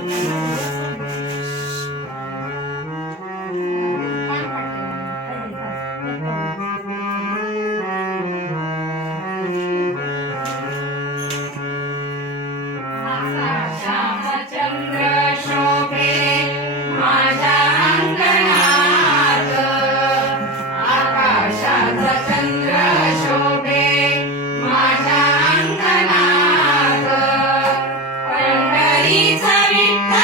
Música Maria.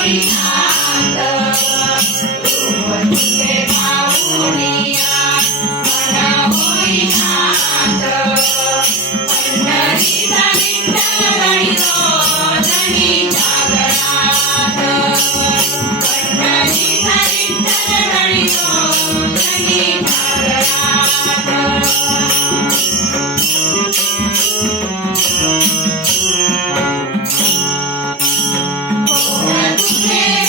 Glory, Yeah.